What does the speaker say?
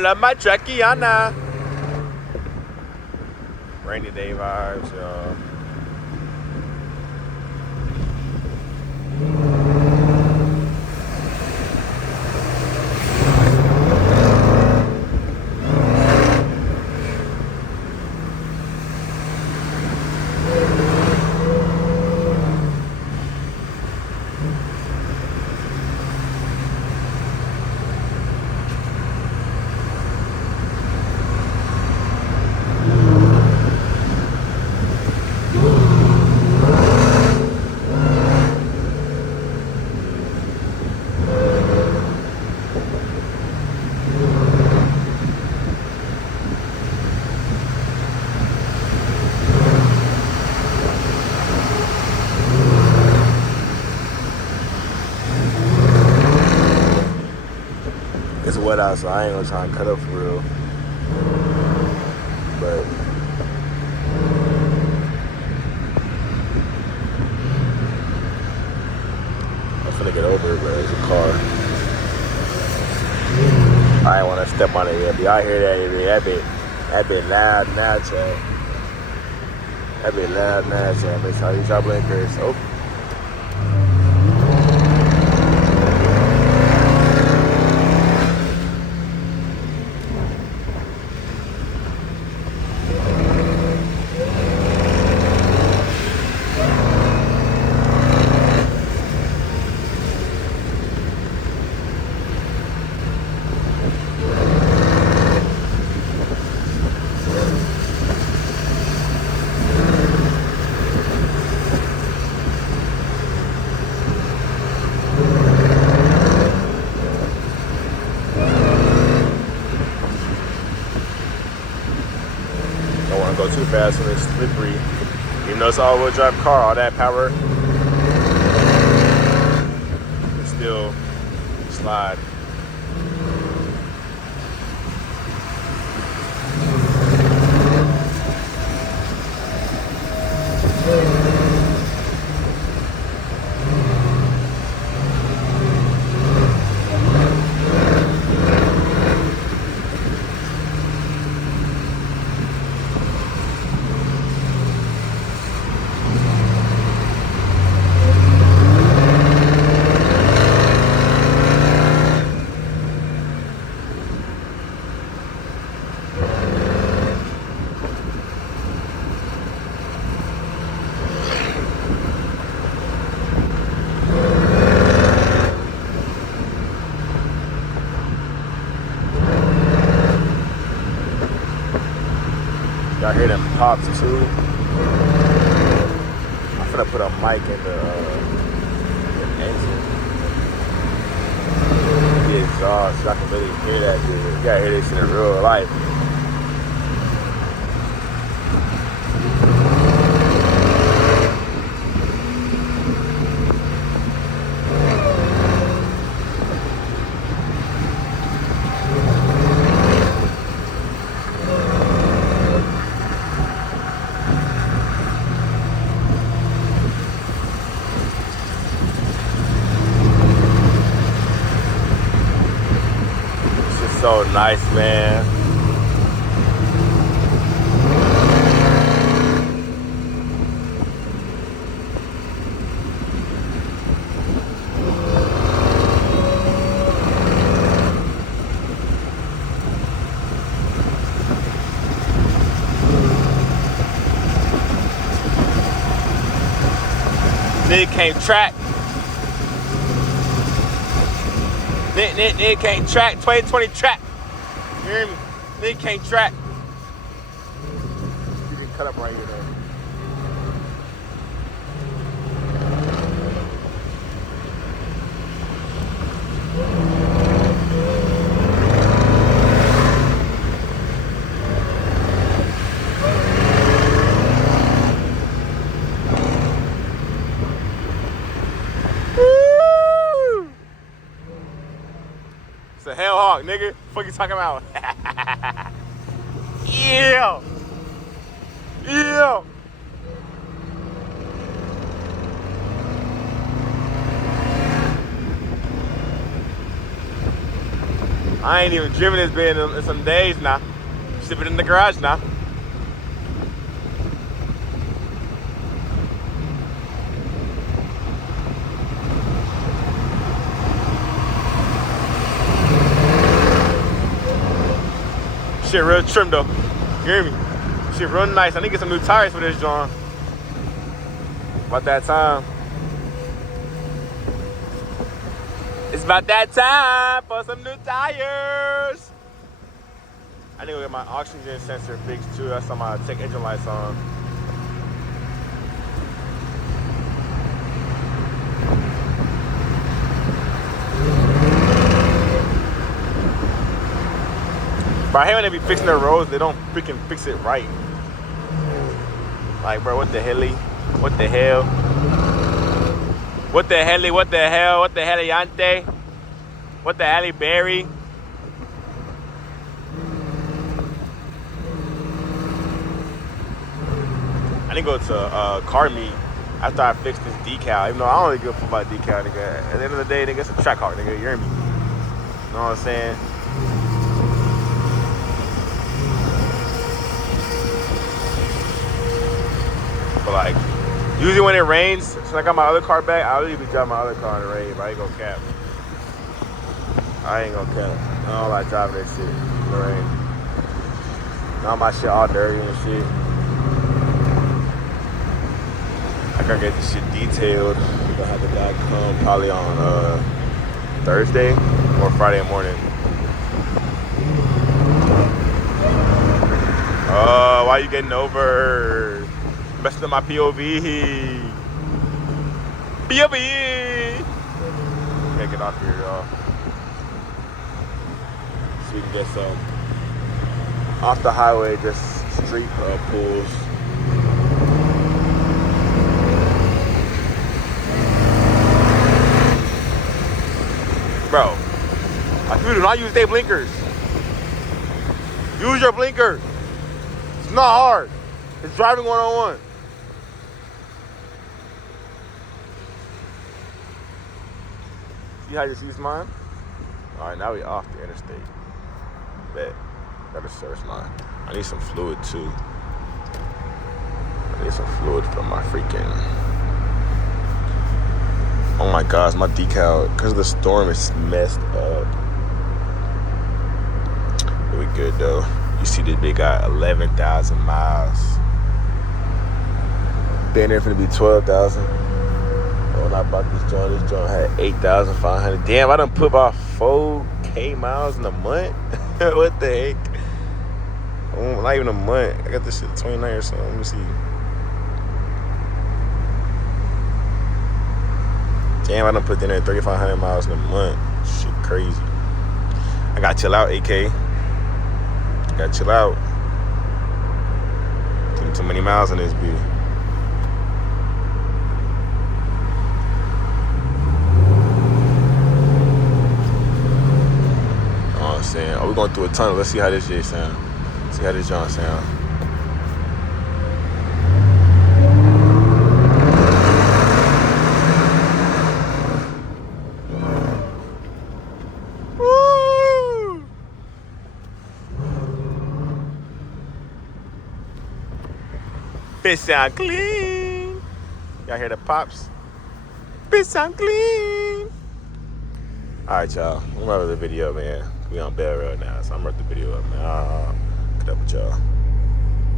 love my Trackiana. Rainy day vibes, y'all. It's wet out, so I ain't gonna try and cut up for real. But I'm finna get over it, but it's a car. I ain't wanna step on it yet, but y'all hear that bit loud now, chat. That bit loud now, chat. Make sure y'all blinkers. Oh. Go too fast when it's slippery. Even though it's an all-wheel drive car, all that power, it's still slide. Y'all hear them pops too? I'm finna put a mic in the engine. The exhaust, so I can really hear that dude. You gotta hear this shit in real life. So nice, man. Nigga can't track. Nigga can't track. 2020 track. You hear me? Nigga can't track. You can cut up right here though. It's a Hellhawk, nigga. Fuck you talking about? Yeah. Yeah. I ain't even driven this bit in some days now. Ship it in the garage now. Shit real trim though. You hear me? Shit real nice. I need to get some new tires for this John. About that time. It's about that time for some new tires. I need to get my oxygen sensor fixed too. That's on my check engine lights on. But I hate when they be fixing their roads, they don't freaking fix it right. Like, bro, what the hell? What the hell? What the hell? What the hell? What the hell, Yante? What the hell, Barry? I need to go to car meet after I fix this decal. Even though I don't really give a fuck about decal, nigga. At the end of the day, nigga, it's a Trackhawk, nigga. You hear me? You know what I'm saying? But like, usually when it rains, since I got my other car back, I'll usually be driving my other car in the rain, but I ain't gonna cap. I ain't gonna cap. I don't like driving that shit in the rain. Now my shit all dirty and shit. I gotta get this shit detailed. We're gonna have the guy come probably on Thursday or Friday morning. Oh, why you getting over? Messing up my POV. POV! Can't get off here, y'all. So we can get some off the highway, just street pools. Bro, my people do not use their blinkers. Use your blinker. It's not hard. It's driving 101. See how I just used mine? Alright, now we off the interstate. Bet. Gotta search mine. I need some fluid too. I need some fluid for my freaking... Oh my gosh, my decal, because of the storm, it's messed up. But we good though. You see this big guy, 11,000 miles. Been there for to be 12,000. When I bought this joint had 8,500. Damn, I done put about 4K miles in a month. What the heck? Oh, not even a month. I got this shit 29 or something. Let me see. Damn, I done put in there 3,500 miles in a month. Shit crazy. I gotta chill out, AK. Gotta chill out. Taking too many miles on this bitch. Saying, oh, we're going through a tunnel. Let's see how this shit sound. See how this joint sound. Woo! Bitch sound clean. Y'all hear the pops? Bitch sound clean. All right, y'all. I'm gonna wrap the video, man. We on Bell Road now, so I'm gonna wrap the video up, man. I'll cut up with y'all.